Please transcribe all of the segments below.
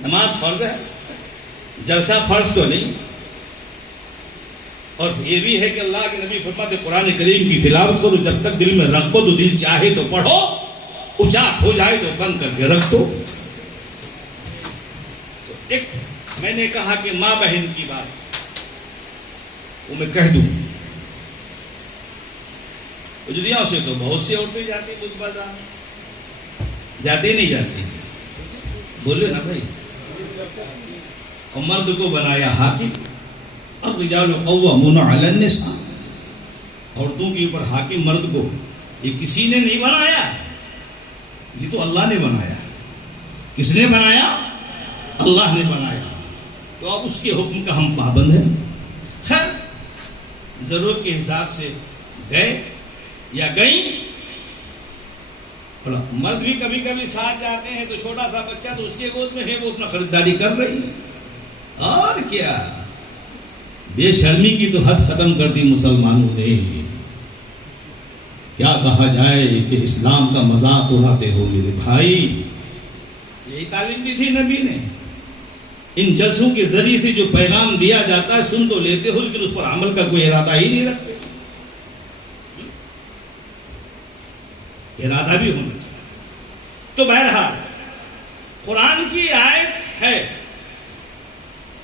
نماز فرض ہے، جلسہ فرض تو نہیں. اور یہ بھی ہے کہ اللہ کے نبی فرماتے قرآن کریم کی تلاوت کرو جب تک دل میں رکھو تو دل چاہے تو پڑھو، اچاٹ ہو جائے تو بند کر کے رکھ دو. ایک میں نے کہا کہ ماں بہن کی بات وہ میں کہہ دوں، اجڑیاں سے تو بہت سی عورتیں جاتی دودھ بازار، جاتی نہیں جاتی؟ بولے نا بھائی. اور مرد کو بنایا حاکم، الرجال قوامون علی النساء، عورتوں کے اوپر حاکم مرد کو یہ کسی نے نہیں بنایا، یہ تو اللہ نے بنایا. کس نے بنایا؟ اللہ نے بنایا. تو اب اس کے حکم کا ہم پابند ہیں. خیر ضرورت کے حساب سے گئے یا گئیں. مرد بھی کبھی کبھی ساتھ جاتے ہیں تو چھوٹا سا بچہ تو اس کے گود میں ہے، وہ اپنا خریداری کر رہی ہے. اور کیا بے شرمی کی تو حد ختم کر دی مسلمانوں نے. کیا کہا جائے کہ اسلام کا مذاق اڑاتے ہو میرے بھائی. یہی تعلیم دی تھی نبی نے. ان جلسوں کے ذریعے سے جو پیغام دیا جاتا ہے سن تو لیتے ہو لیکن اس پر عمل کا کوئی ارادہ ہی نہیں رکھتے. ارادہ بھی ہونا چاہیے. تو بہرحال قرآن کی آیت ہے.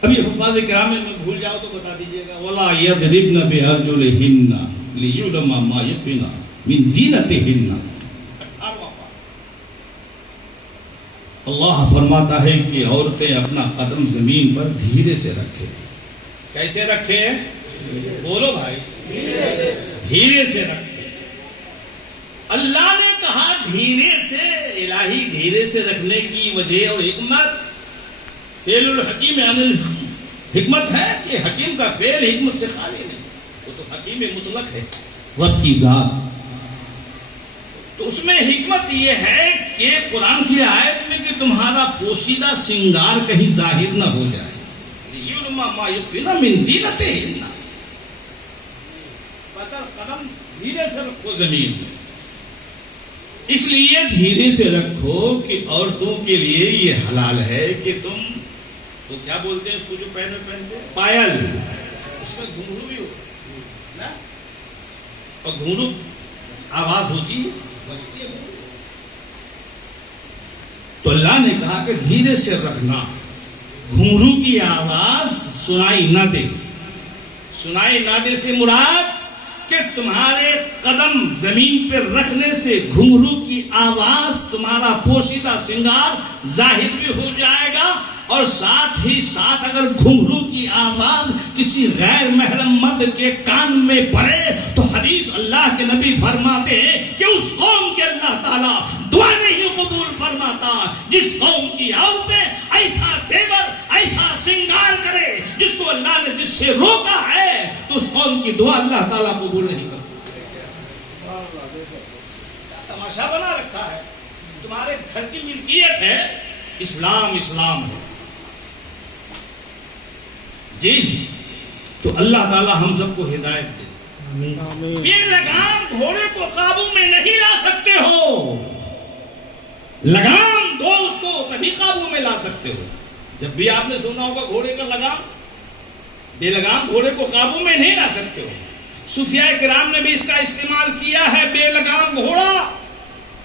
ابھی حفاظ کرام میں بھول جاؤ تو بتا دیجیے گا. وَلَا يَضْرِبْنَ بِأَرْجُلِهِنَّ لِيُعْلَمَ مَا يَخْفِينَ مِنْ زِينَتِهِنَّ. اللہ فرماتا ہے کہ عورتیں اپنا قدم زمین پر دھیرے سے رکھے. کیسے رکھے؟ بولو بھائی. دھیرے سے رکھے. اللہ نے کہا دھیرے سے. الہی دھیرے سے رکھنے کی وجہ اور حکمت فعل الحکیم یعنی حکمت ہے کہ حکیم کا فعل حکمت سے خالی نہیں، وہ تو حکیم مطلق ہے رب کی ذات. تو اس میں حکمت یہ ہے کہ قرآن کی آیت میں کہ تمہارا پوشیدہ سنگار کہیں ظاہر نہ ہو جائے. لِيُعْلَمَ مَا يَخْفِينَ مِنْ زِينَتِهِنَّ. قدم دھیرے سے رکھو زمین میں. اس لیے دھیرے سے رکھو کہ عورتوں کے لیے یہ حلال ہے کہ تم تو کیا بولتے ہیں اس کو جو پیر میں پہنتے ہیں پائل، اس میں گھنگرو بھی ہو نا، اور گھنگرو آواز ہوتی ہے بجتی ہے. تو اللہ نے کہا کہ دھیرے سے رکھنا، گھنگرو کی آواز سنائی نہ دے. سنائی نہ دے سے مراد کہ تمہارے قدم زمین پر رکھنے سے گھنگرو کی آواز تمہارا پوشیدہ سنگار ظاہر بھی ہو جائے گا. اور ساتھ ہی ساتھ اگر گھنگرو کی آواز کسی غیر محرم مرد کے کان میں پڑے تو حدیث اللہ کے نبی فرماتے ہیں کہ اس قوم کے اللہ تعالیٰ دعا نہیں قبول فرماتا جس قوم کی عورتیں ایسا زیور ایسا سنگار کرے جس کو اللہ نے جس سے روکا ہے تو اس قوم کی دعا اللہ تعالیٰ قبول نہیں کرتا. تماشا بنا رکھا ہے. تمہارے گھر کی ملکیت ہے. اسلام اسلام ہے جی. تو اللہ تعالیٰ ہم سب کو ہدایت دے. یہ لگام گھوڑے کو قابو میں نہیں لا سکتے ہو. لگام دو اس کو تبھی قابو میں لا سکتے ہو. جب بھی آپ نے سنا ہوگا گھوڑے کا لگام، بے لگام گھوڑے کو قابو میں نہیں لا سکتے ہو. صوفیاء کرام نے بھی اس کا استعمال کیا ہے بے لگام گھوڑا.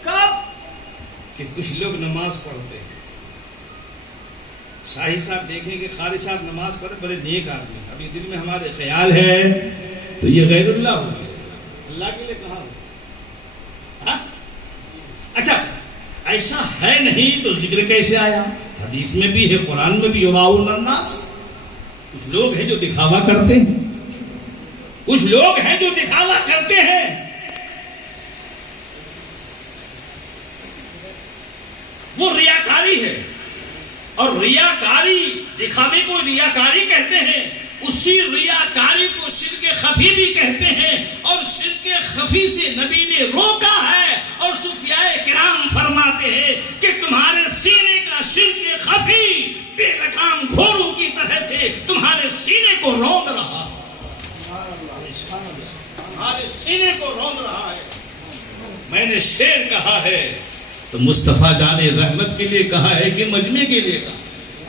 کب؟ کہ کچھ لوگ نماز پڑھتے ہیں. شاہد صاحب دیکھیں کہ قاری صاحب نماز پڑھے بڑے نیک آدمی ہیں. ابھی دل میں ہمارے خیال ہے تو یہ غیر اللہ ہو گیا. اللہ کے لیے کہا ہو. اچھا ایسا ہے نہیں تو ذکر کیسے آیا؟ حدیث میں بھی ہے، قرآن میں بھی. یراؤن الناس. کچھ لوگ ہیں جو دکھاوا کرتے ہیں. کچھ لوگ ہیں جو دکھاوا کرتے ہیں. وہ ریاکاری ہے. اور ریاکاری دکھاوے کو ریاکاری کہتے ہیں. اسی ریاکاری کو شرک خفی بھی کہتے ہیں. اور شرک خفی سے نبی نے روکا ہے. اور صوفیاء کرام فرماتے ہیں کہ تمہارے سینے کا شرک خفی بے لگام گھوڑوں کی طرح سے تمہارے سینے کو روند رہا. تمہارے سینے کو روند رہا ہے. میں نے شعر کہا ہے تو مصطفیٰ جان رحمت کے لیے کہا ہے کہ مجمع کے لیے کہا.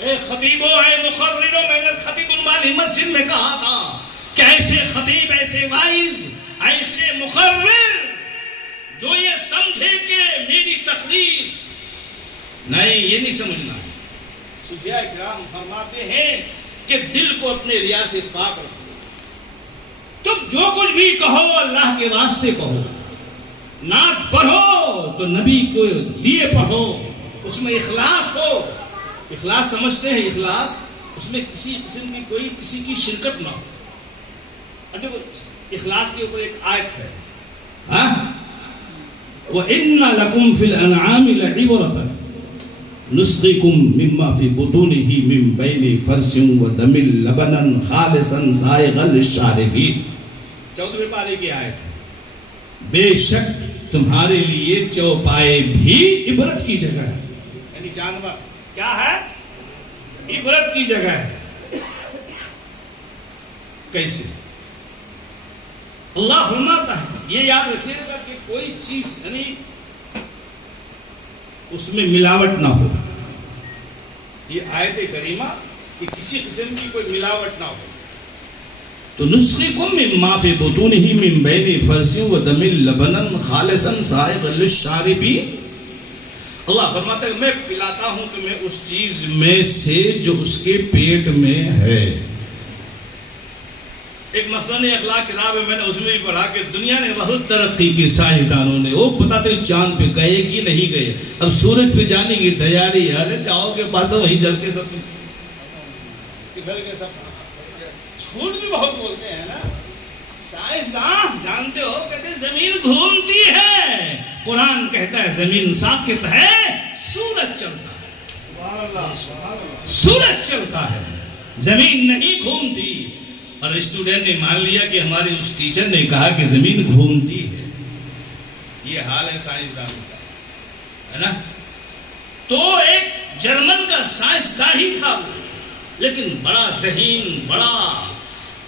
اے خطیبوں، اے مقرروں، میں نے خطیب المالی مسجد میں کہا تھا کہ ایسے خطیب، ایسے وائز، ایسے مقرر جو یہ سمجھے کہ میری تقریر، نہیں، یہ نہیں سمجھنا ہے۔ صوفیاء کرام فرماتے ہیں کہ دل کو اپنے ریا سے پاک رکھو، تم جو کچھ بھی کہو اللہ کے واسطے کہو، نعت پڑھو تو نبی کو لیے پڑھو، اس میں اخلاص ہو۔ اخلاص سمجھتے ہیں؟ اخلاص اس میں کسی قسم کی کوئی کسی کی شرکت نہ ہو۔ اخلاص کے اوپر ایک آیت ہے، وَإِنَّ لَكُمْ فِي الْأَنْعَامِ لَعِبْرَةً نُسْقِكُم مِّمَّا فِي بُطُونِهِ مِن بَيْنِ فَرْثٍ وَدَمٍ لَبَنًا خَالِصًا سَائِغًا لِلشَّارِبِينَ۔ 14ویں پارے کی آیت ہے، بے شک تمہارے لیے چوپائے بھی عبرت کی جگہ ہے، یعنی جانور کیا ہے؟ عبرت کی جگہ ہے۔ کیسے؟ اللہ فرماتا ہے، یہ یاد رکھیے گا کہ کوئی چیز یعنی اس میں ملاوٹ نہ ہو۔ یہ آیت کریمہ کہ کسی قسم کی کوئی ملاوٹ نہ ہو۔ تو نسقیکم مما فی بطونہ من بین فرث ودم لبنا خالصا سائغا للشاربین۔ اللہ فرماتا ہے میں پلاتا ہوں تمہیں اس چیز میں سے جو اس کے پیٹ میں ہے۔ ایک مسئلہ اخلاق کتاب ہے، میں نے اس میں بھی پڑھا کہ دنیا نے بہت ترقی کی، سائنسدانوں نے، وہ پتا تو چاند پہ گئے کہ نہیں گئے، اب سورج پہ جانے کی تیاری ہے۔ ارے جاؤ کے بعد وہیں جل کے سب جھوٹ بھی بہت بولتے ہیں نا سائنسدان، جانتے ہو، کہتے زمین گھومتی ہے، قرآن کہتا ہے زمین ساکت ہے، سورج چلتا ہے، سورج چلتا ہے، زمین نہیں گھومتی۔ اور اسٹوڈنٹ نے مان لیا کہ ہمارے اس ٹیچر نے کہا کہ زمین گھومتی ہے۔ یہ حال ہے سائنسدان کا، ہے نا؟ تو ایک جرمن کا سائنسدان ہی تھا وہ، لیکن بڑا ذہین، بڑا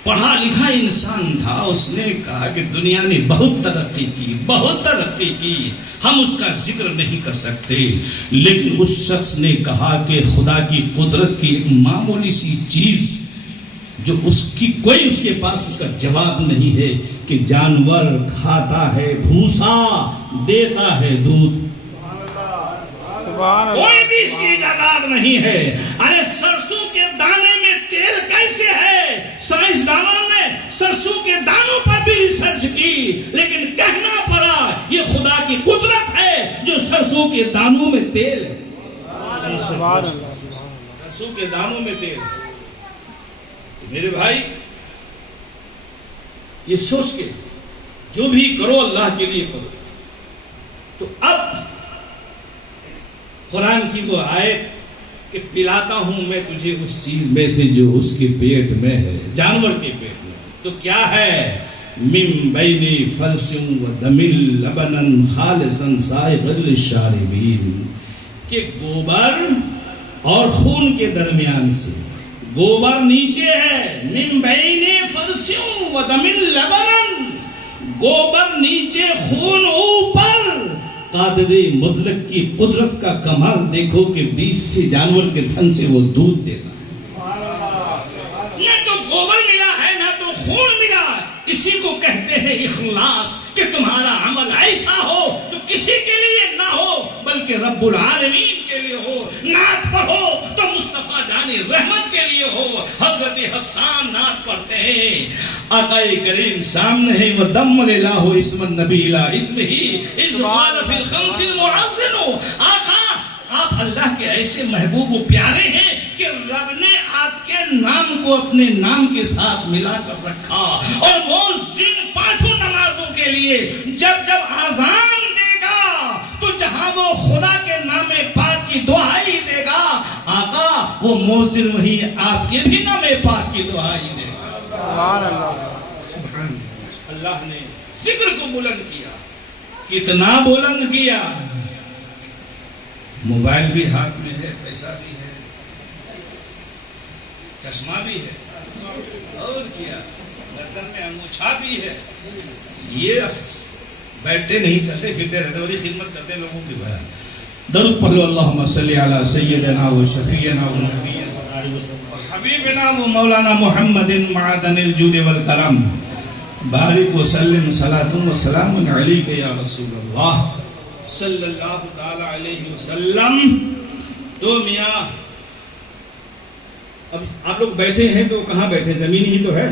پڑھا لکھا انسان تھا۔ اس نے کہا کہ دنیا نے بہت ترقی کی، بہت ترقی کی، ہم اس کا ذکر نہیں کر سکتے، لیکن اس شخص نے کہا کہ خدا کی قدرت کی ایک معمولی سی چیز جو اس کی کوئی اس کے پاس اس کا جواب نہیں ہے کہ جانور کھاتا ہے بھوسا، دیتا ہے دودھ، کوئی بھی اس کی ایجاد نہیں ہے۔ ارے سرسوں کے دانے میں تیل کیسے ہے؟ سائنسدانوں نے سرسوں کے دانوں پر بھی ریسرچ کی، لیکن کہنا پڑا یہ خدا کی قدرت ہے جو سرسوں کے دانوں میں تیل ہے۔ سرسوں کے دانوں میں تیل ہے۔ میرے بھائی یہ سوچ کے جو بھی کرو اللہ کے لیے کرو۔ تو اب قرآن کی وہ آیت کہ پلاتا ہوں میں تجھے اس چیز میں سے جو اس کے پیٹ میں ہے، جانور کے پیٹ میں، تو کیا ہے؟ من بین فرث ودم لبنا خالصا سائغا للشاربین، کہ گوبر اور خون کے درمیان سے، گوبر نیچے ہے، من بین فرث ودم لبنا، گوبر نیچے خون اوپر۔ قادر مطلق کی قدرت کا کمال دیکھو کہ 20 سے جانور کے تھن سے وہ دودھ دیتا ہے، نہ تو گوبر ملا ہے نہ تو خون ملا ہے۔ اسی کو کہتے ہیں اخلاص، کہ تمہارا عمل ایسا ہو جو کسی کے لیے نہ ہو بلکہ رب العالمین کے لیے ہو۔ نعت پڑھو تو مصطفیٰ جانی رحمت کے لیے ہو۔ حضرت حسان نعت پڑھتے ہیں، آقا کریم سامنے ہے، وَدَمَّ لِلَّهُ اسم النبی لا اسمہ اذ قال فی الخمس المعظم۔ آقا آپ اللہ کے ایسے محبوب و پیارے ہیں کہ رب نے آپ کے نام کو اپنے نام کے ساتھ ملا کر رکھا، اور مؤذن پانچوں نمازوں کے لیے جب جب اذان دے گا تو جہاں وہ خدا کے نام پاک کی دعائی دے گا، آقا وہ مؤذن وہی آپ کے بھی نام پاک کی دعائی دے گا۔ سبحان اللہ۔ اللہ نے ذکر کو بلند کیا، کتنا بلند کیا؟ موبائل بھی ہاتھ میں ہے، پیسہ بھی ہے، چشمہ بھی ہے، اور کیا گردن میں انگوچھا بھی ہے۔ یہ بیٹھتے نہیں، چلتے پھرتے رہتے، بڑی خدمت کرتے لوگوں کی۔ درود پڑھ لو اللہم صلی علی سیدنا و شفیعنا و نبینا و حبیبنا و مولانا محمد معدن الجود والکرم بارک و سلم صلاۃ و سلام علیک یا رسول اللہ صلی اللہ تعالی علیہ وسلم. تو میاں اب آپ لوگ بیٹھے ہیں تو کہاں بیٹھے؟ زمین ہی تو ہے.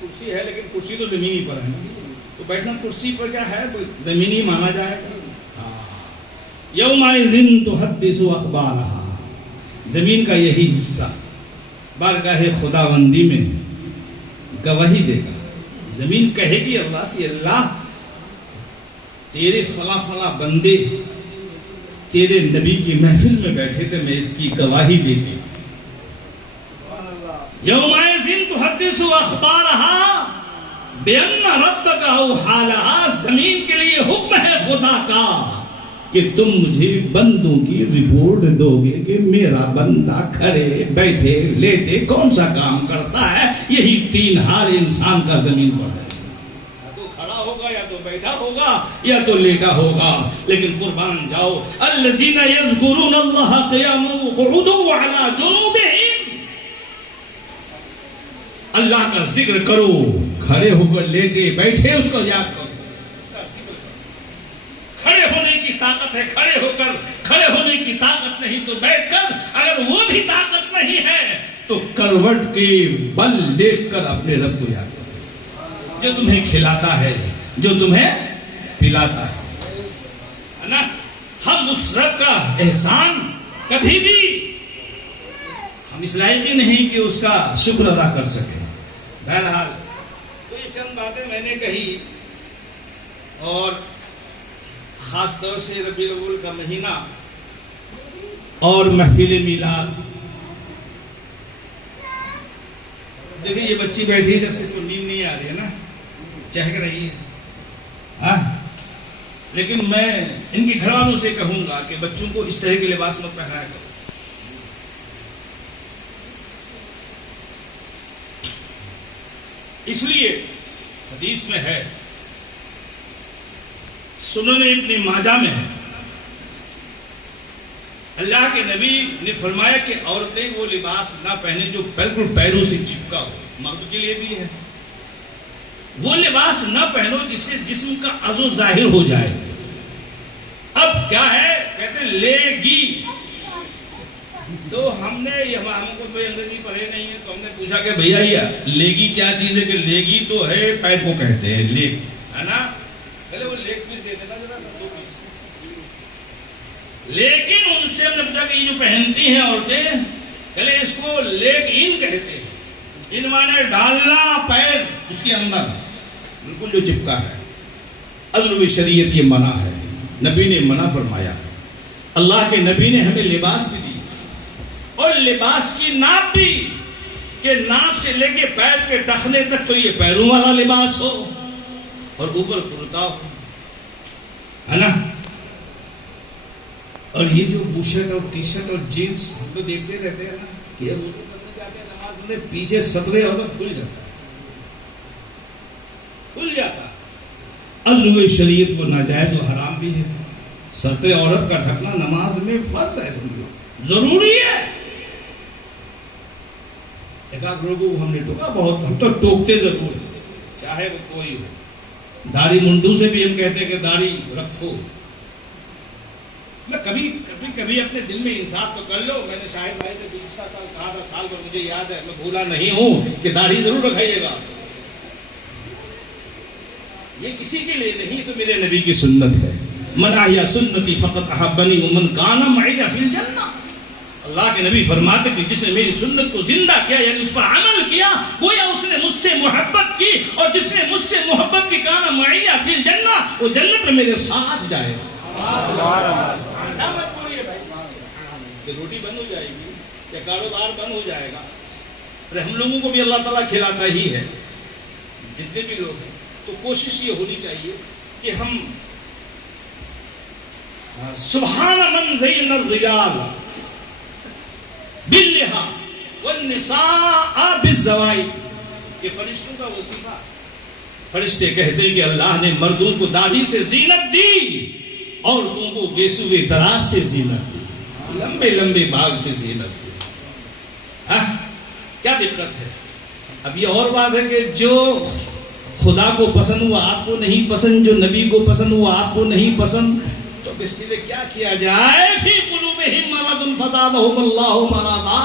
کرسی ہے لیکن کرسی تو زمینی پر ہے نا. تو بیٹھنا کرسی پر کیا ہے؟ زمینی مانا جائے گا. یومئذ تحدث اخبارہا، زمین کا یہی حصہ بارگاہ خداوندی میں گواہی دے گا. زمین کہے گی اللہ سے اللہ تیرے فلاں فلاں بندے تیرے نبی کی محفل میں بیٹھے تھے، میں اس کی گواہی دیتی. یومئذ تحدث اخبارہا بِأَنَّ رَبَّكَ أَوْحَىٰ لَهَا، زمین کے لیے حکم ہے خدا کا کہ تم مجھے بندوں کی رپورٹ دو گے کہ میرا بندہ کھڑے بیٹھے لیٹے کون سا کام کرتا ہے. یہی تین حال انسان کا زمین پر ہے، یا تو کھڑا ہوگا یا تو بیٹھا ہوگا یا تو لیٹا ہوگا. لیکن قربان جاؤ الذین یذکرون اللہ قیاما وقعودا وعلی جنوبہم، اللہ کا ذکر کرو کھڑے ہو کر لیٹے بیٹھے اس کو یاد کرو، اس کا ذکر کرو. کھڑے ہونے کی طاقت ہے کھڑے ہو کر، کھڑے ہونے کی طاقت نہیں تو بیٹھ کر. اگر وہ بھی طاقت نہیں ہے تو کروٹ کے بل لیٹ کر اپنے رب کو یاد کرو جو تمہیں کھلاتا ہے، جو تمہیں پلاتا ہے نا. ہم اس رب کا احسان کبھی بھی ہم اس لائق ہی نہیں کہ اس کا شکر ادا کر سکیں. بہرحال تو یہ چند باتیں میں نے کہی، اور خاص طور سے ربیع الاول کا مہینہ اور محفل میلاد. دیکھیں یہ بچی بیٹھی جب سے تو نیند نہیں آ رہی ہے نا، چہک رہی ہے. لیکن میں ان کے گھر والوں سے کہوں گا کہ بچوں کو اس طرح کے لباس مت پہنایا کرو. اس لیے حدیث میں ہے، سنن ابن ماجہ میں ہے، اللہ کے نبی نے فرمایا کہ عورتیں وہ لباس نہ پہنے جو بالکل پیروں سے چپکا ہو. مرد کے لیے بھی ہے، وہ لباس نہ پہنو جس سے جسم کا عضو ظاہر ہو جائے. اب کیا ہے کہتے لے گی، تو ہم نے ہم کو کوئی انگریزی پڑھے نہیں ہے تو ہم نے پوچھا کہ بھیا یہ لیگی کیا چیز ہے؟ کہ لیگی تو ہے پیر کو کہتے ہیں لیگ، ہے نا. پہلے وہ لیگ پیس دیتے نا ذرا 2 پیس. لیکن ان سے ہم نے پوچھا کہ یہ جو پہنتی ہیں عورتیں، پہلے اس کو لیگ ان کہتے ہیں. ان مانے ڈالنا پیر اس کے اندر بالکل جو چپکا ہے. عزل شریعت یہ منع ہے، نبی نے منع فرمایا. اللہ کے نبی نے ہمیں لباس بھی دی، اور لباس کی ناپ بھی کہ ناپ سے لے کے پیر کے ٹخنے تک تو یہ پیروں والا لباس ہو اور اوپر کرتا ہو، ہے نا. اور یہ جو بوشرٹ اور ٹی شرٹ اور جینس ہم تو دیکھتے رہتے ہیں نا کہ یہ وضو کرنے جاتے ہیں نماز میں پیچھے سطرے اور کھل جاتا ہے، کھل جاتا. عزل شریعت کو ناجائز و حرام بھی ہے. سطر عورت کا ڈھکنا نماز میں فرض ہے، سمجھو ضروری ہے. ایک آدھ لوگوں کو ہم نے ٹوکا بہت، ہم تو ٹوکتے ضرور چاہے وہ کوئی ہو. داڑھی منڈو سے بھی ہم کہتے ہیں کہ داڑھی رکھو. میں کبھی اپنے دل میں انصاف تو کر لو. میں نے شاہد بھائی سے 20 سال کہا تھا، سال پر مجھے یاد ہے، میں بھولا نہیں ہوں کہ داڑھی ضرور رکھائیے گا. یہ کسی کے لیے نہیں، تو میرے نبی کی سنت ہے. من احیا سنتی فقط احبنی ومن کان معی فی الجنہ. اللہ کے نبی فرماتے کہ جس نے میری سنت کو زندہ کیا یعنی اس پر عمل کیا، گویا اس نے مجھ سے محبت کی، اور جس نے مجھ سے محبت کی کان معی فی الجنہ، وہ جنت میں میرے ساتھ جائے گا. مت بولیے بھائی کہ روٹی بند ہو جائے گی یا کاروبار بند ہو جائے گا. ہم لوگوں کو بھی اللہ تعالیٰ کھلاتا ہی ہے، جتنے بھی لوگ ہیں. تو کوشش یہ ہونی چاہیے کہ ہم سبحان من زین الرجال باللحى والنساء بالزوائد، یہ فرشتوں کا وظیفہ فرشتے کہتے ہیں کہ اللہ نے مردوں کو داڑھی سے زینت دی، عورتوں کو گیسوئے دراز سے زینت دی، لمبے لمبے باغ سے زینت دی۔ ہاں کیا دقت ہے؟ اب یہ اور بات ہے کہ جو خدا کو پسند ہوا آپ کو نہیں پسند، جو نبی کو پسند ہوا آپ کو نہیں پسند، تو اس کے لیے کیا جائے؟ فی قلوبہم مرض فزادہم اللہ مرضا۔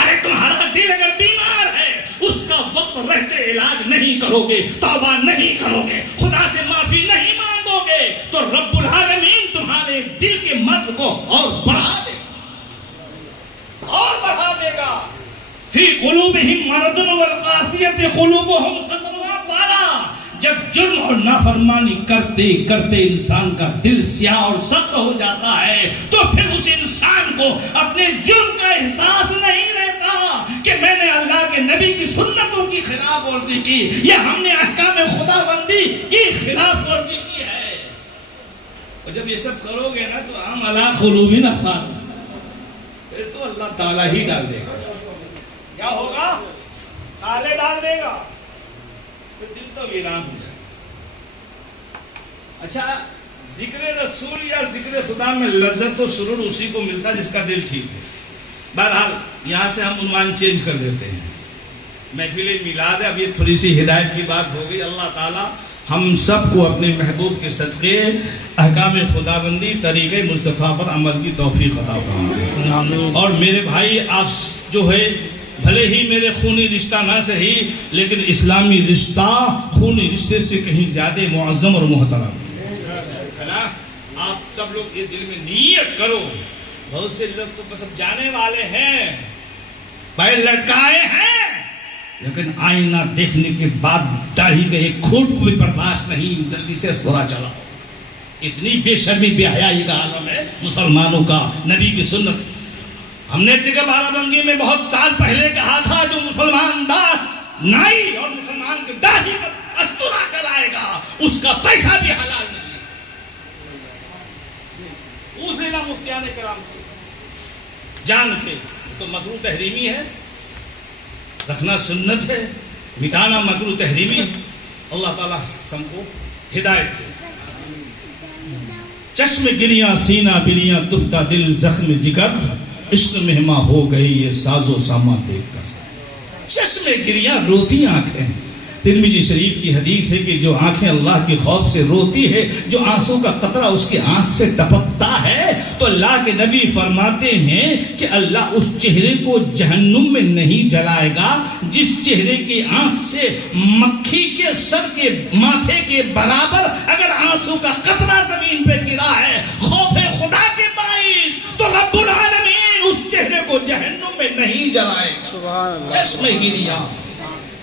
ارے تمہارا دل اگر بیمار ہے، اس کا وقت رہتے علاج نہیں کرو گے، توبہ نہیں کرو گے، خدا سے معافی نہیں مانگو گے، تو رب العالمین تمہارے دل کے مرض کو اور بڑھا دے گا۔ فی قلوبہم مرض والقاسیۃ قلوبہم ستروا پارا۔ جب جرم اور نافرمانی کرتے کرتے انسان کا دل سیاہ اور سخت ہو جاتا ہے، تو پھر اس انسان کو اپنے جرم کا احساس نہیں رہتا کہ میں نے اللہ کے نبی کی سنتوں کی خلاف ورزی کی یا ہم نے احکام خدا بندی کی خلاف ورزی کی ہے۔ اور جب یہ سب کرو گے نا تو عام علی قلوبہم اقفالہا، پھر تو اللہ تعالیٰ ہی ڈال دے گا۔ کیا ہوگا؟ تالے ڈال دے گا، پھر دل تو ویران ہو جائے۔ اچھا، ذکر رسول یا ذکر خدا میں لذت و سرور اسی کو ملتا جس کا دل ٹھیک ہے۔ بہرحال یہاں سے ہم عنوان چینج کر دیتے ہیں، محفل میلاد ہے، اب یہ تھوڑی سی ہدایت کی بات ہو گئی۔ اللہ تعالی ہم سب کو اپنے محبوب کے صدقے احکام خدا بندی طریقے مصطفیٰ پر عمل کی توفیق عطا فرمائے۔ اور میرے بھائی، آپ جو ہے بھلے ہی میرے خونی رشتہ نہ صحیح، لیکن اسلامی رشتہ خونی رشتے سے کہیں زیادہ معظم اور محترم ہے نا۔ آپ سب لوگ یہ دل میں نیت کرو۔ بہت سے لوگ تو بس اب جانے والے ہیں، بھائی لٹکائے ہیں، لیکن آئینہ دیکھنے کے بعد داڑھی کا ایک کھوٹ کو بھی برداشت نہیں، جلدی سے سورا چلاؤ۔ اتنی بے شرمی بے حیائی کا عالم ہے مسلمانوں کا، نبی کی سنت۔ ہم نے تیرے بارہ بنگی میں بہت سال پہلے کہا تھا، جو مسلمان نائی اور مسلمان کے داڑھی پر استورا چلائے گا اس کا پیسہ بھی حلال نہیں۔ پوچھ لینا مفتیان کرام سے جان کے، تو مکروہ تحریمی ہے، رکھنا سنت ہے، مٹانا مکروہ تحریمی ہے۔ اللہ تعالیٰ سب کو ہدایت دے۔ چشم گریاں سینہ بریاں دفتہ دل زخم جگر، عشق مہما ہو گئی یہ ساز و ساما دیکھ کر۔ چشم گریاں روتی آنکھیں، ترمذی شریف کی حدیث ہے کہ جو آنکھیں اللہ کے خوف سے روتی ہے، جو آنسو کا قطرہ اس کی آنکھ سے ٹپکتا ہے، تو اللہ کے نبی فرماتے ہیں کہ اللہ اس چہرے کو جہنم میں نہیں جلائے گا جس چہرے کی آنکھ سے مکھی کے سر کے ماتھے کے برابر اگر آنسو کا قطرہ زمین پہ گرا ہے خوف خدا کے باعث، تو رب العالمین اس چہرے کو جہنم میں نہیں جلائے گا۔ چشم گریاں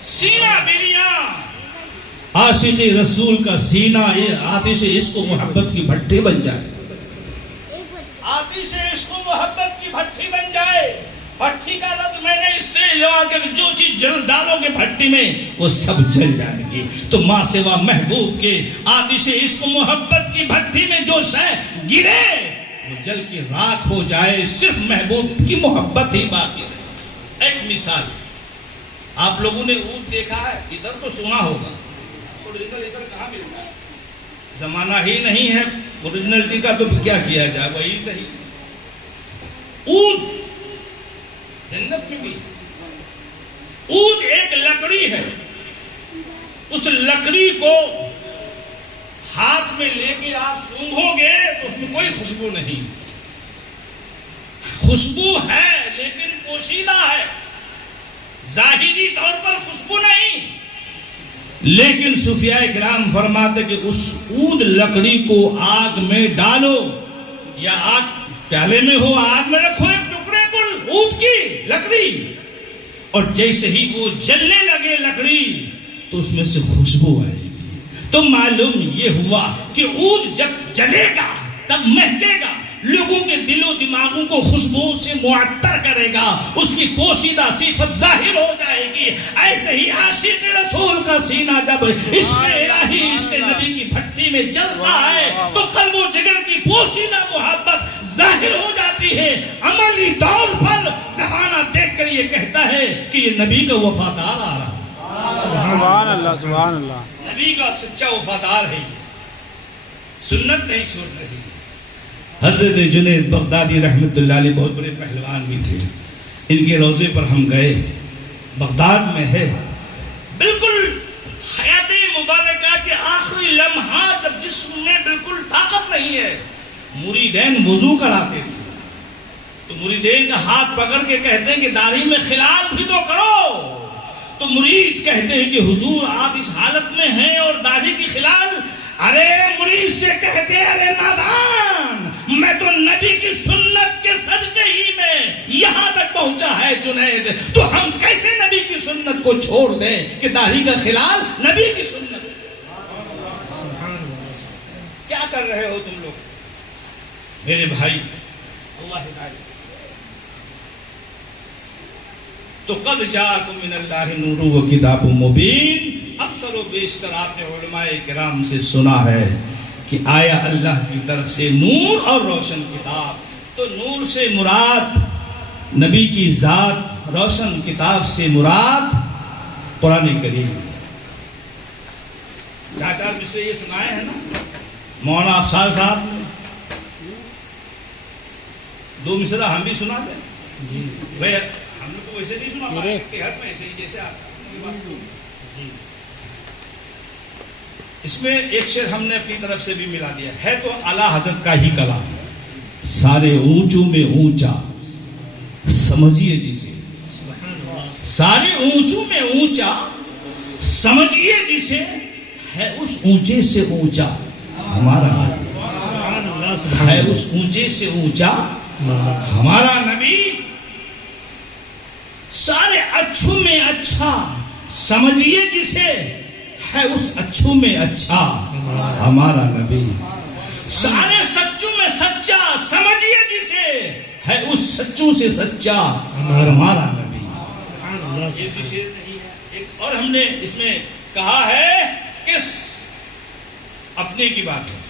سینہ بریاں، عاشق رسول کا سینہ یہ آتش عشق و محبت کی بھٹی بن جائے، آتش عشق و محبت کی بھٹی بن جائے۔ بھٹی کا لفظ میں نے اس لیے لیا کہ جو چیز جل ڈالو گے بھٹی میں وہ سب جل جائے گی۔ تو ماں سوا محبوب کے آتش عشق و محبت کی بھٹی میں جو شے گرے وہ جل کے راکھ ہو جائے، صرف محبوب کی محبت ہی باقی رہے۔ ایک مثال، آپ لوگوں نے اونٹ دیکھا ہے، ادھر تو سنا ہوگا، اوریجنل ادھر کہاں ملتا ہے؟ زمانہ ہی نہیں ہے اوریجنلٹی کا، تو کیا کیا جائے، وہی صحیح۔ اونٹ جنت میں بھی، اونٹ ایک لکڑی ہے، اس لکڑی کو ہاتھ میں لے کے آپ سونگھو گے تو اس میں کوئی خوشبو نہیں، خوشبو ہے لیکن پوشیدہ ہے، ظاہری طور پر خوشبو نہیں۔ لیکن صوفیاء کرام فرماتے کہ اس عود لکڑی کو آگ میں ڈالو، یا آگ پیالے میں ہو آگ میں رکھو ایک ٹکڑے کو عود کی لکڑی، اور جیسے ہی وہ جلنے لگے لکڑی تو اس میں سے خوشبو آئے گی۔ تو معلوم یہ ہوا کہ عود جب جلے گا تب مہکے گا، لوگوں کے دل و دماغوں کو خوشبو سے معطر کرے گا، اس کی پوشیدہ صفت ظاہر ہو جائے گی۔ ایسے ہی عاشق رسول کا سینہ جب عشق الہی عشق نبی کی بھٹی میں جلتا ہے تو قلب و جگر کی پوشیدہ محبت ظاہر ہو جاتی ہے۔ عملی طور پر زمانہ دیکھ کر یہ کہتا ہے کہ یہ نبی کا وفادار آ رہا ہے۔ سبحان اللہ، سبحان اللہ۔ نبی کا سچا وفادار ہے، سنت نہیں چھوڑ رہی۔ حضرت جنید بغدادی رحمت اللہ علیہ بہت بڑے پہلوان بھی تھے، ان کے روضے پر ہم گئے، بغداد میں ہے، بالکل حیات مبارکہ کے آخری لمحات، جب جسم میں بالکل طاقت نہیں ہے، مریدین وضو کراتے تھے تو مریدین کا ہاتھ پکڑ کے کہتے ہیں کہ داڑھی میں خلال بھی تو کرو، تو مرید کہتے ہیں کہ حضور آپ اس حالت میں ہیں اور داڑھی کی خلال، ارے مرید سے کہتے ہیں ارے نادان، میں تو نبی کی سنت کے صدقے ہی میں یہاں تک پہنچا ہے جنید، تو ہم کیسے نبی کی سنت کو چھوڑ دیں کہ داڑھی کا خلال نبی کی سنت؟ کیا کر رہے ہو تم لوگ میرے بھائی؟ اللہ ہدایت۔ تو قد جاءکم من اللہ نور و کتاب مبین، اکثر و بیشتر آپ نے علماء کرام سے سنا ہے کہ آیا اللہ کی طرف سے نور اور روشن کتاب، تو نور سے مراد نبی کی ذات، روشن کتاب سے مراد قرآن کریم۔ چاچا جس سے یہ سنائے ہیں نا مولانا افسار صاحب نے، دو مصرع ہم بھی سنا دیں بھائی، ہم نے تو ویسے نہیں سنا پائے اتحاد میں، ایسے ہی جیسے آپ۔ اس میں ایک شعر ہم نے اپنی طرف سے بھی ملا دیا ہے، تو اعلیٰ حضرت کا ہی کلام، سارے اونچوں میں اونچا سمجھیے جسے، سارے اونچوں میں اونچا سمجھیے جسے، ہے اس اونچے سے اونچا ہمارا نبی، ہے اس اونچے سے اونچا ہمارا نبی، سارے اچھوں میں اچھا سمجھیے جسے، ہے اس اچھوں میں اچھا ہمارا نبی، سارے سچوں میں سچا سمجھیے جسے، ہے اس سچوں سے سچا ہمارا نبی۔ یہ بھی شعر نہیں ہے، ایک اور ہم نے اس میں کہا ہے کہ اپنے کی بات ہے۔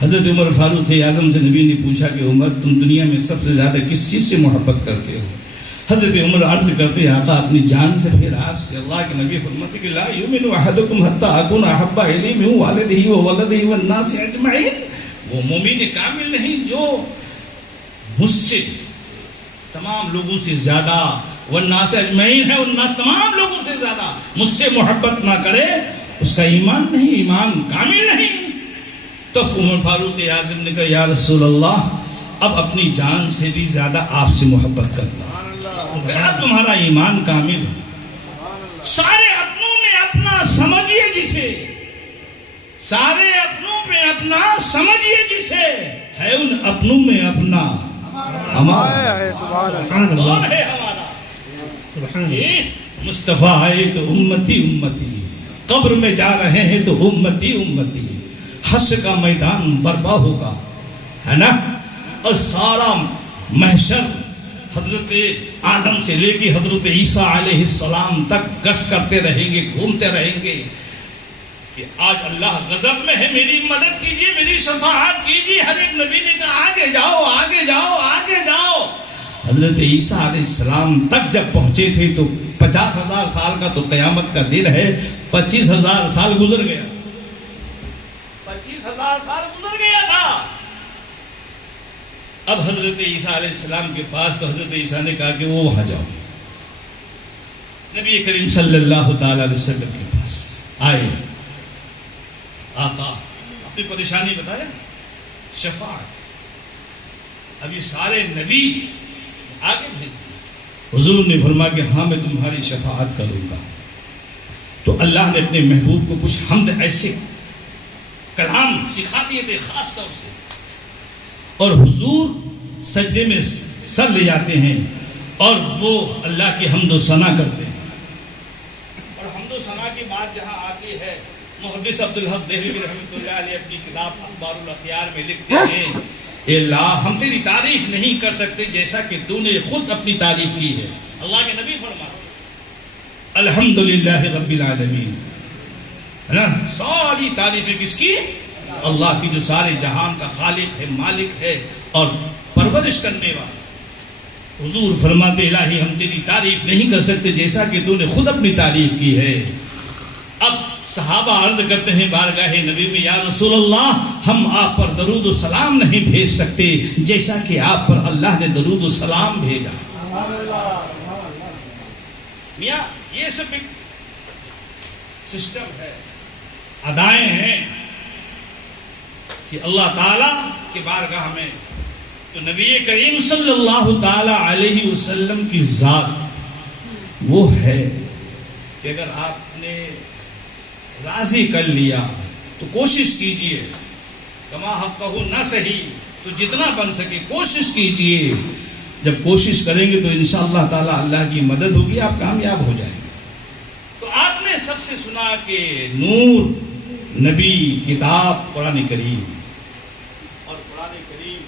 حضرت عمر فاروق اعظم سے نبی نے پوچھا کہ عمر تم دنیا میں سب سے زیادہ کس چیز سے محبت کرتے ہو؟ حضرت عمر عرض کرتے ہیں آقا اپنی جان سے، پھر آپ سے۔ اللہ کے نبی فرماتے کہ لا یؤمن احدکم حتی اکون احب الیہ من والدہ وولدہ والناس اجمعین، وہ مومن کامل نہیں جو مجھ سے تمام لوگوں سے زیادہ، والناس اجمعین ہے، والناس تمام لوگوں سے زیادہ مجھ سے محبت نہ کرے، اس کا ایمان نہیں، ایمان کامل نہیں۔ تو عمر فاروق اعظم نے کہا یا رسول اللہ اب اپنی جان سے بھی زیادہ آپ سے محبت کرتا ہوں، اب تمہارا ایمان کامل ہے۔ سارے اپنوں میں اپنا سمجھیے جسے، سارے اپنوں میں اپنا سمجھیے جسے، ہے ان اپنوں میں اپنا ہمارا۔ کون ہے ہمارا؟ مصطفیٰ آئے تو امتی امتی، قبر میں جا رہے ہیں تو امتی امتی، حشر کا میدان برپا ہوگا، ہے نا، اور سارا محشر حضرت آدم سے لے کے حضرت عیسیٰ علیہ السلام تک گشت کرتے رہیں گے، گھومتے رہیں گے کہ آج اللہ غضب میں ہے، میری مدد کیجیے، میری شفاعت کیجیے۔ ہر ایک نبی نے کہا آگے جاؤ آگے جاؤ آگے جاؤ۔ حضرت عیسیٰ علیہ السلام تک جب پہنچے تھے تو 50,000 سال کا تو قیامت کا دن ہے، 25,000 سال گزر گیا، 25,000 سال گزر گیا تھا۔ اب حضرت عیسیٰ علیہ السلام کے پاس، تو حضرت عیسیٰ نے کہا کہ وہ وہاں جاؤ۔ نبی کریم صلی اللہ تعالی علیہ وسلم کے پاس آئے، آقا اپنی پریشانی بتایا، شفاعت، اب یہ سارے نبی آگے بھیج دیا۔ حضور نے فرمایا کہ ہاں میں تمہاری شفاعت کروں گا۔ تو اللہ نے اپنے محبوب کو کچھ حمد ایسے کلام سکھا دیے تھے خاص طور سے، اور حضور سجدے میں سر لے جاتے ہیں اور وہ اللہ کی حمد و ثنا کرتے ہیں۔ اور حمد و ثنا کی بات جہاں آتی ہے، محدث عبدالحق دہلوی رحمۃ اللہ علیہ اپنی کتاب اخبار الاخیار میں لکھتے ہیں، اے اللہ ہم تیری تعریف نہیں کر سکتے جیسا کہ تو نے خود اپنی تعریف کی ہے۔ اللہ کے نبی فرماتے الحمدللہ رب العالمین، ہے نا، ساری تعریفیں کس کی؟ اللہ کی، جو سارے جہان کا خالق ہے، مالک ہے اور پرورش کرنے والا۔ حضور فرماتے الہی ہم تیری تعریف نہیں کر سکتے جیسا کہ تو نے خود اپنی تعریف کی ہے۔ اب صحابہ عرض کرتے ہیں بارگاہ نبی میں، یا رسول اللہ ہم آپ پر درود و سلام نہیں بھیج سکتے جیسا کہ آپ پر اللہ نے درود و سلام بھیجا۔ میاں یہ سب ایک سسٹم ہے، ادائیں ہیں کہ اللہ تعالی کے بارگاہ میں، تو نبی کریم صلی اللہ تعالی علیہ وسلم کی ذات وہ ہے کہ اگر آپ نے راضی کر لیا تو کوشش کیجئے، کما حقہ نہ صحیح تو جتنا بن سکے کوشش کیجئے۔ جب کوشش کریں گے تو انشاءاللہ تعالی اللہ کی مدد ہوگی، آپ کامیاب ہو جائیں گے۔ تو آپ نے سب سے سنا کہ نور، نبی، کتاب قرآن کریم، اور قرآن کریم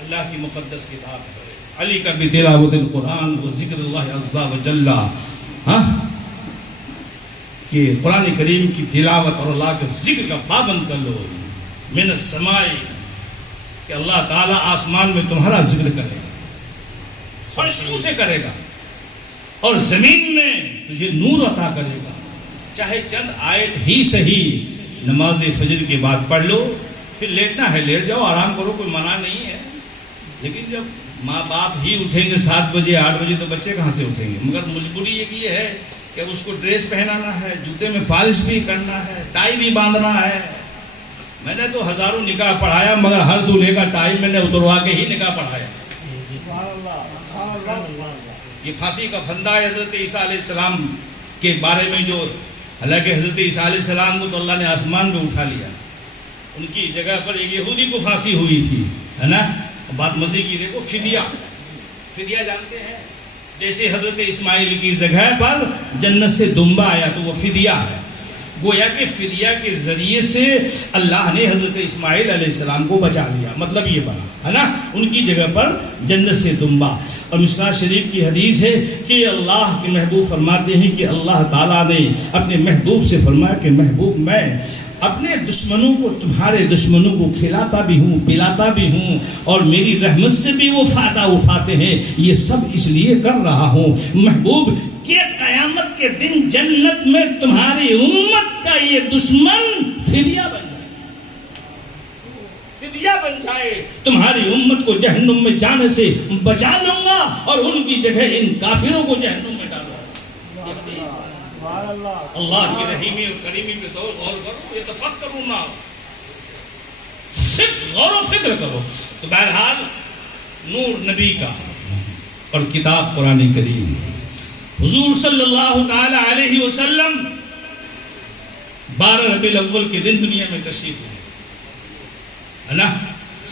اللہ کی مقدس کتاب ہے۔ علی کا بھی تلاوت القرآن و ذکر اللہ عز و جل، کہ قرآن کریم کی تلاوت اور اللہ کے ذکر کا پابند کر لو۔ من السماء، کہ اللہ تعالیٰ آسمان میں تمہارا ذکر کرے گا، فرشتوں سے کرے گا، اور زمین میں تجھے نور عطا کرے گا۔ چاہے چند آیت ہی صحیح نماز فجر کے بعد پڑھ لو، پھر لیٹنا ہے لیٹ جاؤ، آرام کرو، کوئی منع نہیں ہے۔ لیکن جب ماں باپ ہی اٹھیں گے 7 بجے 8 بجے تو بچے کہاں سے اٹھیں گے؟ مگر مجبوری ایک یہ ہے کہ اس کو ڈریس پہنانا ہے، جوتے میں پالش بھی کرنا ہے، ٹائی بھی باندھنا ہے۔ میں نے تو ہزاروں نکاح پڑھایا، مگر ہر دولہے کا ٹائی میں نے اتروا کے ہی نکاح پڑھایا۔ یہ پھانسی کا پھندا ہے حضرت عیسیٰ علیہ السلام کے بارے میں، جو حالانکہ حضرت عیسیٰ علیہ السلام کو تو اللہ نے آسمان پہ اٹھا لیا، ان کی جگہ پر ایک یہودی کو پھانسی ہوئی تھی، ہے نا۔ بات مزے کی دیکھو، فدیہ جانتے ہیں؟ جیسے حضرت اسماعیل کی جگہ پر جنت سے دمبا آیا تو وہ فدیہ ہے، گویا کہ فدیہ کے ذریعے سے اللہ نے حضرت اسماعیل علیہ السلام کو بچا لیا، مطلب یہ بنا، ہے نا، ان کی جگہ پر جنت سے دمبا۔ اور مشکوٰۃ شریف کی حدیث ہے کہ اللہ کے محبوب فرماتے ہیں کہ اللہ تعالیٰ نے اپنے محبوب سے فرمایا کہ محبوب میں اپنے دشمنوں کو، تمہارے دشمنوں کو کھلاتا بھی ہوں، پلاتا بھی ہوں، اور میری رحمت سے بھی وہ فائدہ اٹھاتے ہیں۔ یہ سب اس لیے کر رہا ہوں محبوب کہ قیامت کے دن جنت میں تمہاری امت کا یہ دشمن فدیہ بن جائے، فدیہ بن جائے، تمہاری امت کو جہنم میں جانے سے بچا لوں گا، اور ان کی جگہ ان کافروں کو جہنم میں ڈالوں گا۔ اللہ کی رحیمی اور کریمی پہ غور کرو، یتفکروا ما، غور و فکر کرو۔ تو بہرحال نور نبی کا اور کتاب قرآن کریم، حضور صلی اللہ تعالی علیہ وسلم 12 ربیع الاول کے دن دنیا میں تشریف لائے، ہے نا۔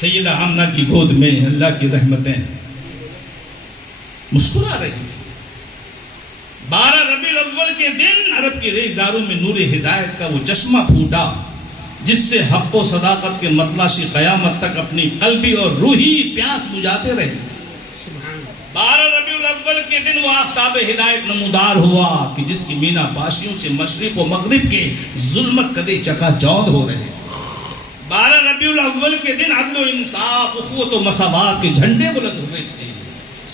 سیدہ آمنہ کی گود میں اللہ کی رحمتیں مسکرا رہی تھی۔ 12 ربیع الاول کے دن عرب کی ریزاروں میں نور ہدایت کا وہ چشمہ پھوٹا جس سے حق و صداقت کے مطلع قیامت تک اپنی قلبی اور روحی پیاس بجھاتے رہے۔ 12 ربیع الاول کے دن وہ آفتاب ہدایت نمودار ہوا کہ جس کی مینا پاشیوں سے مشرق و مغرب کے ظلمت کدے چکا چوندھ ہو رہے۔ 12 ربیع الاول کے دن عدل و انصاف، اخوت و مساوات کے جھنڈے بلند ہوئے تھے۔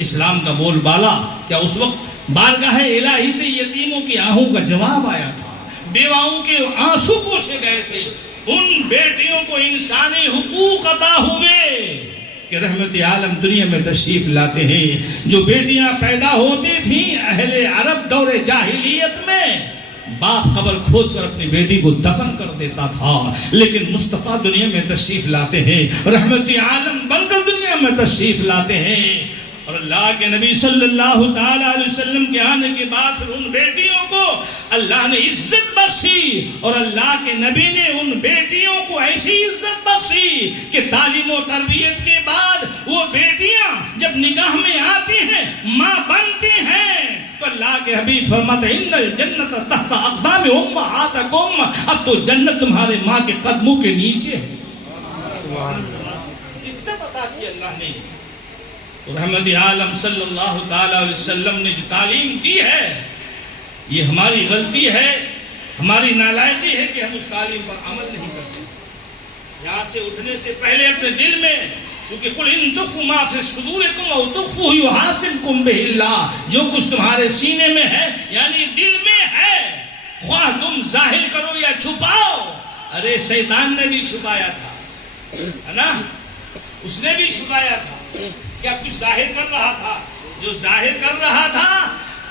اسلام کا بول بالا کیا اس وقت بارگاہ الہی سے یتیموں کی آہوں کا جواب آیا تھا، بیواؤں کے آنسو پوچھے گئے تھے، ان بیٹیوں کو انسانی حقوق عطا ہوئے کہ رحمت عالم دنیا میں تشریف لاتے ہیں۔ جو بیٹیاں پیدا ہوتی تھیں اہل عرب دور جاہلیت میں، باپ قبر کھود کر اپنی بیٹی کو دفن کر دیتا تھا، لیکن مصطفیٰ دنیا میں تشریف لاتے ہیں، رحمت عالم بن کر دنیا میں تشریف لاتے ہیں، اور اللہ کے نبی صلی اللہ تعالی علیہ وسلم کے آنے کے بعد پھر ان بیٹیوں کو اللہ نے عزت بخشی، اور اللہ کے نبی نے ان بیٹیوں کو ایسی عزت بخشی کہ تعلیم و تربیت کے بعد وہ بیٹیاں جب نکاح میں آتی ہیں، ماں بنتی ہیں، تو اللہ کے حبیب فرماتے ہیں ان الجنت تحت اقدام امہاتکم، اب تو جنت تمہارے ماں کے قدموں کے نیچے ہے۔ عزت عطا کی اللہ نے، رحمت عالم صلی اللہ تعالی علیہ وسلم نے جو تعلیم دی ہے، یہ ہماری غلطی ہے، ہماری نالائقی ہے کہ ہم اس تعلیم پر عمل نہیں کرتے۔ یہاں سے اٹھنے سے پہلے اپنے دل میں، کیونکہ قل ان تخفوا ما فی صدورکم او تخفوہ یحاسبکم بہ اللہ، جو کچھ تمہارے سینے میں ہے یعنی دل میں ہے، خواہ تم ظاہر کرو یا چھپاؤ. ارے شیطان نے بھی چھپایا تھا, ہے نا, اس نے بھی چھپایا تھا. کیا کچھ ظاہر کر رہا تھا؟ جو ظاہر کر رہا تھا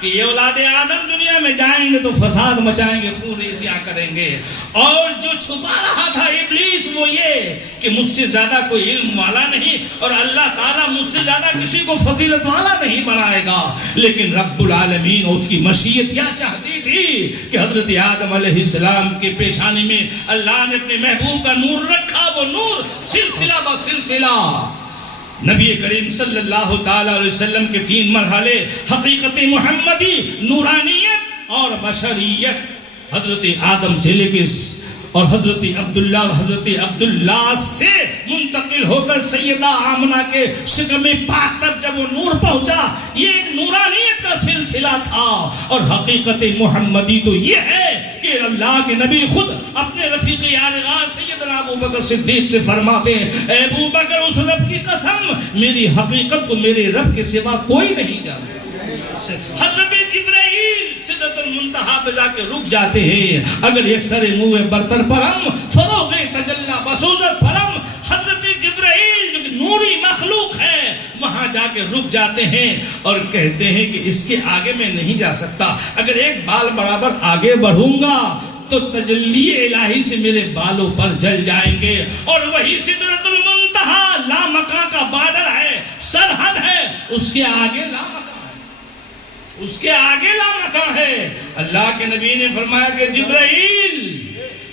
کہ یہ اولاد آدم دنیا میں جائیں گے تو فساد مچائیں گے, خون ریزیاں کریں گے. اور جو چھپا رہا تھا ابلیس وہ یہ کہ مجھ سے زیادہ کوئی علم والا نہیں, اور اللہ تعالیٰ مجھ سے زیادہ کسی کو فضیلت والا نہیں بنائے گا. لیکن رب العالمین اس کی مشیت کیا چاہتی تھی کہ حضرت آدم علیہ السلام کے پیشانی میں اللہ نے اپنے محبوب کا نور رکھا. وہ نور سلسلہ بہ سلسلہ نبی کریم صلی اللہ تعالی علیہ وسلم کے 3 مرحلے, حقیقت محمدی, نورانیت اور بشریت, حضرت آدم سے لے کے اور حضرت عبداللہ اور حضرت عبداللہ سے منتقل ہو کر سیدہ آمنہ کے شکم پاک تک جب وہ نور پہنچا, یہ ایک نورانیت کا سلسلہ تھا. اور حقیقت محمدی تو یہ ہے کہ اللہ کے نبی خود اپنے رفیق یارغار سیدنا ابو بکر صدیق سے فرماتے ہیں, اے ابو بکر اس رب کی قسم میری حقیقت کو میرے رب کے سوا کوئی نہیں جانتا. حضرت جبرائیل سدرۃ المنتہا پہ جا کے رک جاتے ہیں. اگر ایک سر منہ برتر پرم فروغ تجلی بسوزت پرم, حضرت جبرائیل جو نوری مخلوق ہے وہاں جا کے رک جاتے ہیں اور کہتے ہیں کہ اس کے آگے میں نہیں جا سکتا. اگر ایک بال برابر آگے بڑھوں گا تو تجلی الہی سے میرے بالوں پر جل جائیں گے. اور وہی سدرۃ المنتہا لامکاں کا بارڈر ہے, سرحد ہے, اس کے آگے لامکاں, اس کے آگے لامکاں ہے. اللہ کے نبی نے فرمایا کہ جبرائیل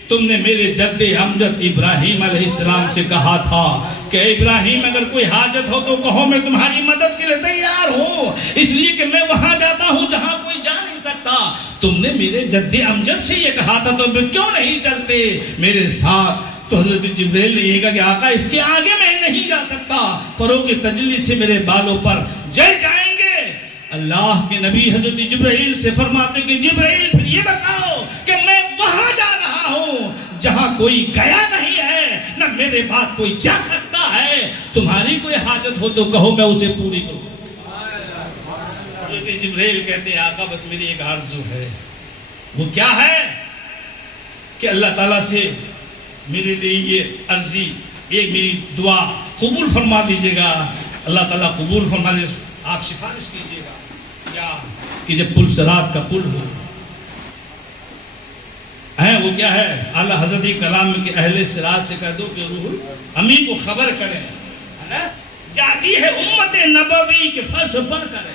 تم نے میرے جد امجد ابراہیم علیہ السلام سے کہا تھا کہ ابراہیم اگر کوئی حاجت ہو تو کہو میں تمہاری مدد کے لیے تیار ہوں, اس لیے کہ میں وہاں جاتا ہوں جہاں کوئی جا نہیں سکتا. تم نے میرے جد امجد سے یہ کہا تھا تو کیوں نہیں چلتے میرے ساتھ؟ تو حضرت جبرائیل نے یہ کہا کہ آقا اس کے آگے میں نہیں جا سکتا, فروغ تجلی سے میرے بالوں پر جل جائیں گے. اللہ کے نبی حضرت جبرائیل سے فرماتے کہ جبرائیل پھر یہ بتاؤ کہ میں وہاں جا رہا ہوں جہاں کوئی گیا نہیں ہے, نہ میرے بعد کوئی جا سکتا ہے, تمہاری کوئی حاجت ہو تو کہو میں اسے پوری کروں. حضرت جبرائیل کہتے ہیں آقا بس میری ایک آرزو ہے. وہ کیا ہے کہ اللہ تعالیٰ سے میرے لیے یہ عرضی, ایک میری دعا قبول فرما دیجیے گا. اللہ تعالیٰ قبول فرما لے, آپ سفارش کیجیے گا کیا کہ جب پل صراط کا پل ہو وہ کیا ہے, اعلیٰ حضرت کلام کے اہل صراط سے کہہ دو کہ روح امین کو خبر کریں, جاتی ہے امت نبوی کے فرض پر کریں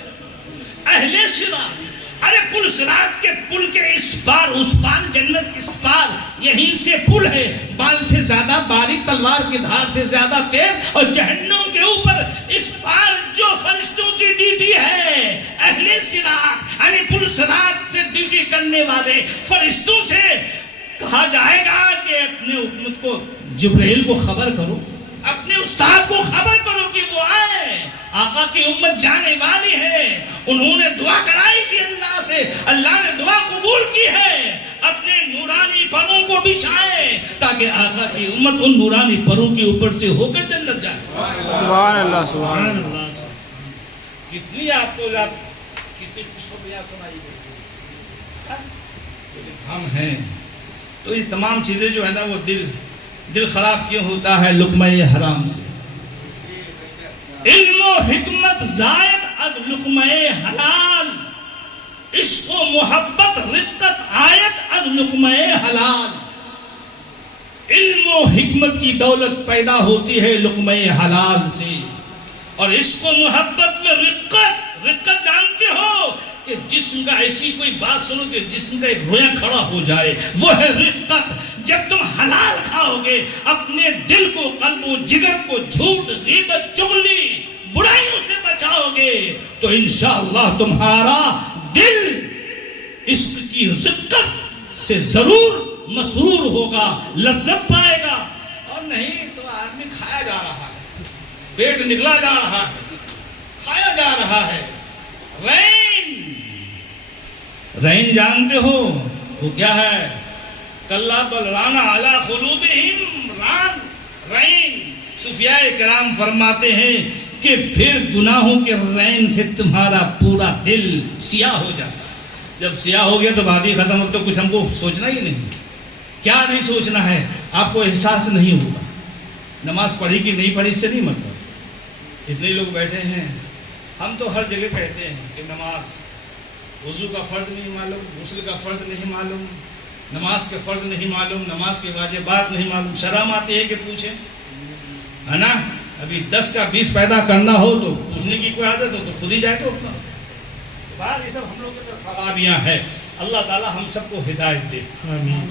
اہل صراط. ارے پل صراط کے پل کے اس پار اس پار, جنت اس پار, یہیں سے پل ہے, بال سے زیادہ باریک, تلوار کی دھار سے زیادہ تیز, اور جہنم کے اوپر اس پار جو فرشتوں کی ڈیوٹی ہے اہل صراط یعنی پل صراط سے ڈیوٹی کرنے والے فرشتوں سے کہا جائے گا کہ اپنے امت کو جبرائیل کو خبر کرو, اپنے استاد کو خبر کرو کہ وہ آئے, آقا کی امت جانے والی ہے. انہوں نے دعا کرائی تھی اللہ سے, اللہ نے دعا قبول کی ہے. اپنے نورانی پروں کو بچھائے تاکہ آقا کی امت ان نورانی پروں کے اوپر سے ہو کر جنت جائے. سبحان اللہ, سبحان اللہ. کتنی آپ کو کتنی خوشخبریاں سنائی گئی. ہم ہیں تو یہ تمام چیزیں جو ہے نا وہ دل خراب کیوں ہوتا ہے لقمہ حرام سے. علم و حکمت زائد از لقمہ حلال, عشق و محبت رقت آیت از لقمہ حلال. علم و حکمت کی دولت پیدا ہوتی ہے لقمہ حلال سے, اور عشق و محبت میں رقت جانتے ہو کہ جسم کا ایسی کوئی بات سنو کہ جسم کا ایک رویا کھڑا ہو جائے, وہ ہے رقت. جب تم حلال کھاؤ گے, اپنے دل کو, قلب و جگر کو جھوٹ, غیبت, چغلی, برائیوں سے بچاؤ گے تو انشاءاللہ تمہارا دل عشق کی رقت سے ضرور مسرور ہوگا, لذت پائے گا. اور نہیں تو آدمی کھایا جا رہا ہے, پیٹ نکلا جا رہا ہے, کھایا جا رہا ہے. رین جانتے ہو وہ کیا ہے؟ کلا بل رانا علی قلوبہم ران, رین. صوفیاء کرام فرماتے ہیں کہ پھر گناہوں کے رین سے تمہارا پورا دل سیاہ ہو جاتا ہے. جب سیاہ ہو گیا تو بات ہی ختم ہو، تو کچھ ہم کو سوچنا ہی نہیں. کیا نہیں سوچنا ہے؟ آپ کو احساس نہیں ہوگا. نماز پڑھی کہ نہیں پڑھی اس سے نہیں مطلب. اتنے لوگ بیٹھے ہیں، ہم تو ہر جگہ کہتے ہیں کہ نماز، وضو کا فرض نہیں معلوم، غسل کا فرض نہیں معلوم، نماز کے فرض نہیں معلوم، نماز کے واجبات نہیں معلوم. شرم آتی ہے کہ پوچھیں، ہے نا؟ ابھی 10 کا 20 پیدا کرنا ہو تو پوچھنے کی کوئی عادت ہو تو خود ہی جائے گا اٹھنا. یہ سب ہم لوگوں کی خرابیاں ہیں. اللہ تعالی ہم سب کو ہدایت دے.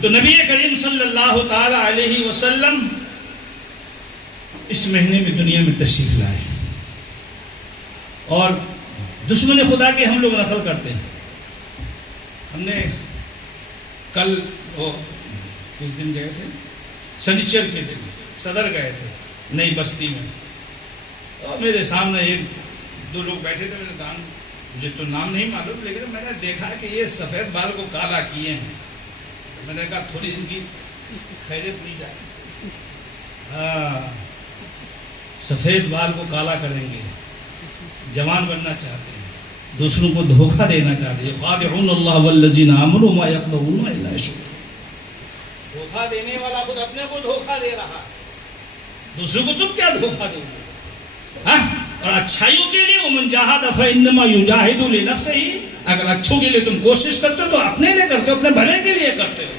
تو نبی کریم صلی اللہ تعالی علیہ وسلم اس مہینے میں دنیا میں تشریف لائے، اور دشمن خدا کے ہم لوگ نقل کرتے ہیں. ہم نے کل وہ کس دن گئے تھے، سنیچر کے دن صدر گئے تھے نئی بستی میں، اور میرے سامنے ایک دو لوگ بیٹھے تھے. میں نے کہا مجھے تو نام نہیں معلوم، لیکن میں نے دیکھا کہ یہ سفید بال کو کالا کیے ہیں. میں نے کہا تھوڑی ان کی خیریت لی جائے. ہاں، سفید بال کو کالا کریں گے، جوان بننا چاہتے ہیں، دوسروں کو دھوکہ دینا چاہتے ہیں. خادعون اللہ والذین آمنوا ما یخدعون الا انفسهم. دھوکہ دینے والا خود اپنے کو دھوکہ دے رہا ہے، دوسروں کو تم کیا دھوکہ دو گے؟ اور اچھائیوں کے لیے ومن جاہد فانما یجاہد لنفسہ، اگر اچھوں کے لیے تم کوشش کرتے ہو تو اپنے لیے کرتے ہو، اپنے بھلے کے لیے کرتے ہو.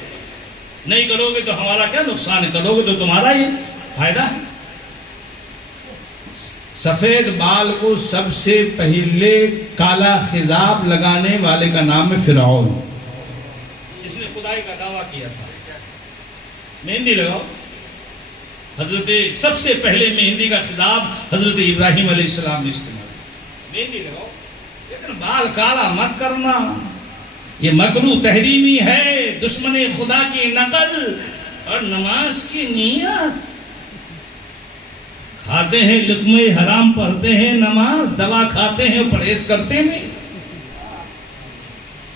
نہیں کرو گے تو ہمارا کیا نقصان ہے، کرو گے تو تمہارا ہی فائدہ ہے. سفید بال کو سب سے پہلے کالا خضاب لگانے والے کا نام ہے فرعون. اس نے خدائی کا دعویٰ کیا تھا. مہندی لگاؤ، حضرت سب سے پہلے مہندی کا خضاب حضرت ابراہیم علیہ السلام نے استعمال کیا. مہندی لگاؤ لیکن بال کالا مت کرنا، یہ مکروہ تحریمی ہے، دشمن خدا کی نقل. اور نماز کی نیت، کھاتے ہیں لقمے حرام، پڑھتے ہیں نماز، دوا کھاتے ہیں پرہیز کرتے نہیں.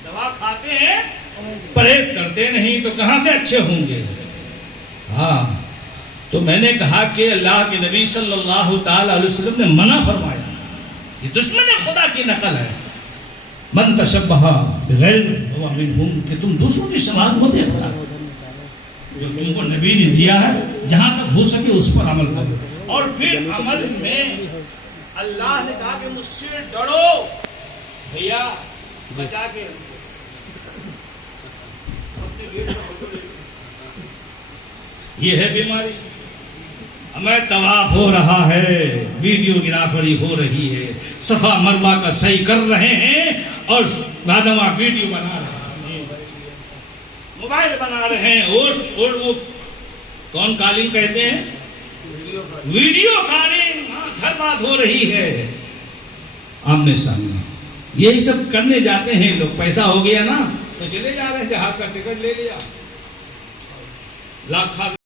دوا کھاتے ہیں پرہیز کرتے نہیں تو کہاں سے اچھے ہوں گے؟ ہاں، تو میں نے کہا کہ اللہ کے نبی صلی اللہ تعالی علیہ وسلم نے منع فرمایا، یہ دشمن خدا کی نقل ہے. من تشبہ بغیر هو منهم، کہ تم دوسروں کی شباہت مت اختیار کرو، جو تم کو نبی نے دیا ہے جہاں تک ہو سکے اس پر عمل کرو. اور پھر عمل میں اللہ نے کہا کہ مجھ سے ڈرو بھیا، بچا کے یہ ہے بیماری. ہمیں طواف ہو رہا ہے، ویڈیو گرافری ہو رہی ہے، صفا مروا کا صحیح کر رہے ہیں، اور بعدما ویڈیو بنا رہے ہیں، موبائل بنا رہے ہیں، اور وہ کون کالنگ کہتے ہیں، ویڈیو کالنگ. ہر بات ہو رہی ہے آمنے سامنے. یہی سب کرنے جاتے ہیں لوگ. پیسہ ہو گیا نا تو چلے جا رہے ہیں، جہاز کا ٹکٹ لے لیا، لاکھ